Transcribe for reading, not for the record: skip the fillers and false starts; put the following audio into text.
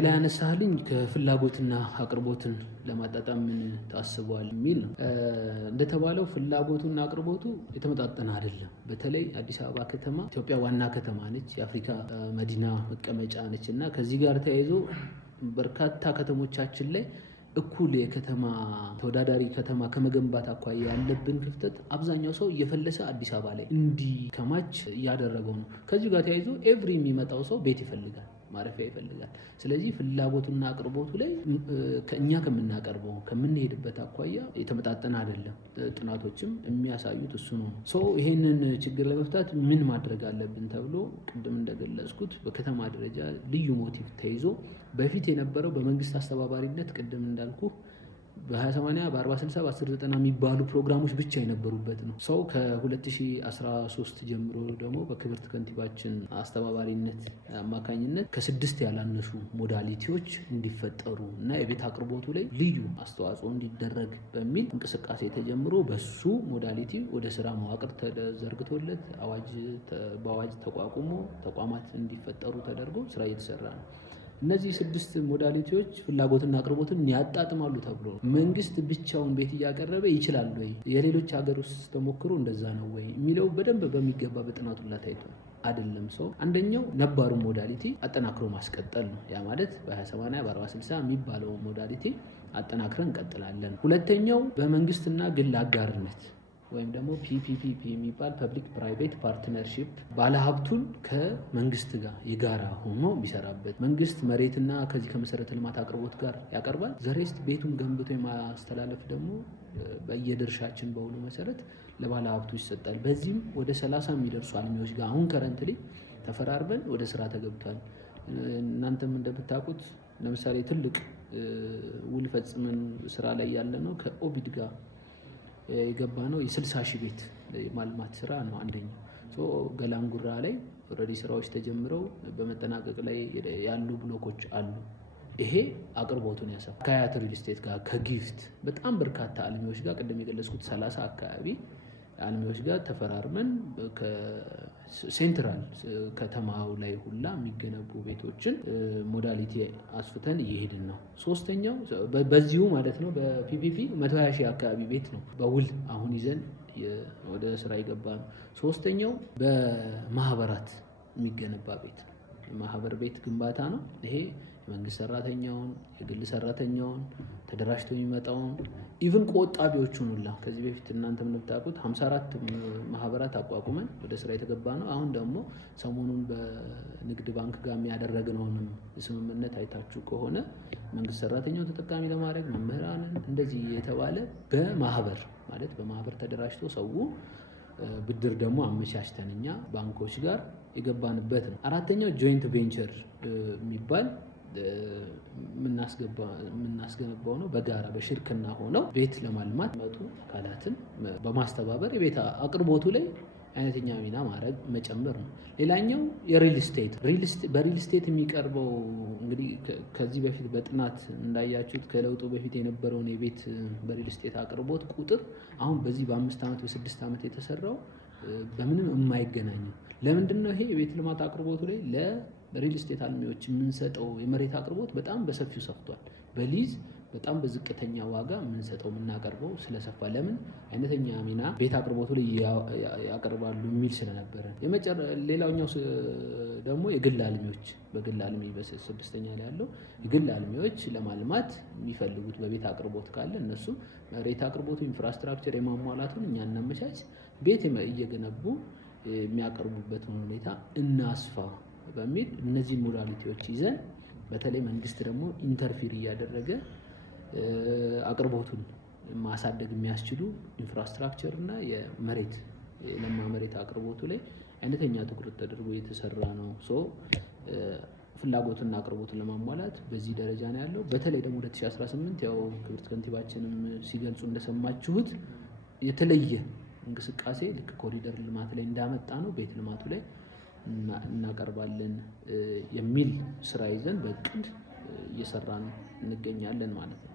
ሌላ ያነሳልኝ ከፍላጎትና አቅርቦትን ለማጣጣም ምን ታስቧል የሚል ነው። እንደተባለው ፍላጎቱና አቅርቦቱ የተመጣጠነ አይደለም። በተለይ አዲስ አበባ ከተማ ኢትዮጵያ ዋና ከተማ ነች፣ የአፍሪካ መዲና መቀመጫ ነች እና ከዚህ ጋር ተያይዞ በርካታ ከተሞቻችን ላይ እኩል የከተማ ተወዳዳሪ ከተማ ከመገንባት አኳያ ያለብን ክፍተት አብዛኛው ሰው እየፈለሰ አዲስ አበባ ላይ እንዲከማች እያደረገው ነው። ከዚህ ጋር ተያይዞ ኤቭሪ የሚመጣው ሰው ቤት ይፈልጋል፣ ማረፊያ ይፈልጋል። ስለዚህ ፍላጎቱና አቅርቦቱ ላይ ከእኛ ከምናቀርበው ከምንሄድበት አኳያ የተመጣጠነ አይደለም። ጥናቶችም የሚያሳዩት እሱ ነው። ይሄንን ችግር ለመፍታት ምን ማድረግ አለብን ተብሎ ቅድም እንደገለጽኩት በከተማ ደረጃ ልዩ ሞቲቭ ተይዞ በፊት የነበረው በመንግስት አስተባባሪነት ቅድም እንዳልኩ በ20/80 በ40/60 በ10/90 የሚባሉ ፕሮግራሞች ብቻ የነበሩበት ነው። ከ2013 ጀምሮ ደግሞ በክብርት ከንቲባችን አስተባባሪነት አማካኝነት ከ6 ያላነሱ ሞዳሊቲዎች እንዲፈጠሩ እና የቤት አቅርቦቱ ላይ ልዩ አስተዋጽኦ እንዲደረግ በሚል እንቅስቃሴ ተጀምሮ በሱ ሞዳሊቲ ወደ ስራ መዋቅር ተዘርግቶለት በአዋጅ ተቋቁሞ ተቋማት እንዲፈጠሩ ተደርጎ ስራ እየተሰራ ነው። እነዚህ 6 ሞዳሊቲዎች ፍላጎትና አቅርቦትን ያጣጥማሉ ተብሎ መንግስት ብቻውን ቤት እያቀረበ ይችላል ወይ? የሌሎች ሀገር ውስጥ ተሞክሮ እንደዛ ነው ወይ የሚለው በደንብ በሚገባ በጥናቱ ላይ ታይቷል። አይደለም አንደኛው ነባሩ ሞዳሊቲ አጠናክሮ ማስቀጠል ነው። ያ ማለት በ20/80 በ40/60 የሚባለው ሞዳሊቲ አጠናክረን እንቀጥላለን። ሁለተኛው በመንግስትና ግል አጋርነት ወይም ደግሞ ፒፒፒ የሚባል ፐብሊክ ፕራይቬት ፓርትነርሺፕ ባለሀብቱን ከመንግስት ጋር የጋራ ሆኖ የሚሰራበት፣ መንግስት መሬትና ከዚህ ከመሰረተ ልማት አቅርቦት ጋር ያቀርባል። ዘሬስት ቤቱን ገንብቶ የማስተላለፍ ደግሞ በየድርሻችን በሆኑ መሰረት ለባለሀብቱ ይሰጣል። በዚህም ወደ 30 የሚደርሱ አልሚዎች ጋር አሁን ከረንትሊ ተፈራርበን ወደ ስራ ተገብቷል። እናንተም እንደምታውቁት ለምሳሌ ትልቅ ውል ፈጽመን ስራ ላይ ያለ ነው ከኦቪድ ጋር የገባ ነው የ60,000 ቤት ማልማት ስራ ነው። አንደኛው ገላንጉራ ላይ ኦልሬዲ ስራዎች ተጀምረው በመጠናቀቅ ላይ ያሉ ብሎኮች አሉ። ይሄ አቅርቦቱን ያሰፋ ከሀያት ሪል ስቴት ጋር ከጊፍት በጣም በርካታ አልሚዎች ጋር ቅድም የገለጽኩት 30 አካባቢ አልሚዎች ጋር ተፈራርመን ከሴንትራል ከተማው ላይ ሁላ የሚገነቡ ቤቶችን ሞዳሊቲ አስፍተን እየሄድን ነው። ሶስተኛው በዚሁ ማለት ነው በፒፒፒ 120,000 አካባቢ ቤት ነው በውል አሁን ይዘን ወደ ስራ የገባ ነው። ሶስተኛው በማህበራት የሚገነባ ቤት ነው። የማህበር ቤት ግንባታ ነው። ይሄ የመንግስት ሰራተኛውን የግል ሰራተኛውን ተደራጅቶ የሚመጣውን ኢቭን ቆጣቢዎቹን ሁላ ከዚህ በፊት እናንተም እንደምታውቁት 54 ማህበራት አቋቁመን ወደ ስራ የተገባ ነው። አሁን ደግሞ ሰሞኑን በንግድ ባንክ ጋር የሚያደረግነውንም ስምምነት አይታችሁ ከሆነ መንግስት ሰራተኛውን ተጠቃሚ ለማድረግ መምህራንን እንደዚህ የተባለ በማህበር ማለት በማህበር ተደራጅቶ ሰው ብድር ደግሞ አመቻችተን እኛ ባንኮች ጋር የገባንበት ነው። አራተኛው ጆይንት ቬንቸር የሚባል የምናስገነባው ነው። በጋራ በሽርክና ሆነው ቤት ለማልማት መጡ አካላትን በማስተባበር የቤት አቅርቦቱ ላይ አይነተኛ ሚና ማድረግ መጨመር ነው። ሌላኛው የሪል ስቴት በሪል ስቴት የሚቀርበው እንግዲህ ከዚህ በፊት በጥናት እንዳያችሁት ከለውጡ በፊት የነበረውን የቤት በሪል ስቴት አቅርቦት ቁጥር አሁን በዚህ በ5 ዓመት በ6 ዓመት የተሰራው በምንም የማይገናኝ። ለምንድነው ይሄ የቤት ልማት አቅርቦቱ ላይ ለሪል ስቴት አልሚዎች የምንሰጠው የመሬት አቅርቦት በጣም በሰፊው ሰፍቷል። በሊዝ በጣም በዝቅተኛ ዋጋ የምንሰጠው የምናቀርበው ስለሰፋ ለምን አይነተኛ ሚና ቤት አቅርቦቱ ላይ ያቀርባሉ የሚል ስለነበረ። ሌላኛው ደግሞ የግል አልሚዎች በግል አልሚ በ6ኛ ላይ ያለው የግል አልሚዎች ለማልማት የሚፈልጉት በቤት አቅርቦት ካለ እነሱ መሬት አቅርቦቱ ኢንፍራስትራክቸር የማሟላቱን እኛ እናመቻች፣ ቤት እየገነቡ የሚያቀርቡበትን ሁኔታ እናስፋ በሚል እነዚህ ሞዳሊቲዎች ይዘን በተለይ መንግስት ደግሞ ኢንተርፊር እያደረገ አቅርቦቱን ማሳደግ የሚያስችሉ ኢንፍራስትራክቸር እና የመሬት የለማ መሬት አቅርቦቱ ላይ አይነተኛ ትኩረት ተደርጎ የተሰራ ነው። ፍላጎትና አቅርቦትን ለማሟላት በዚህ ደረጃ ነው ያለው። በተለይ ደግሞ 2018 ያው ክብርት ከንቲባችንም ሲገልጹ እንደሰማችሁት የተለየ እንቅስቃሴ ልክ ኮሪደር ልማት ላይ እንዳመጣ ነው ቤት ልማቱ ላይ እናቀርባለን የሚል ስራ ይዘን በእቅድ እየሰራን እንገኛለን ማለት ነው።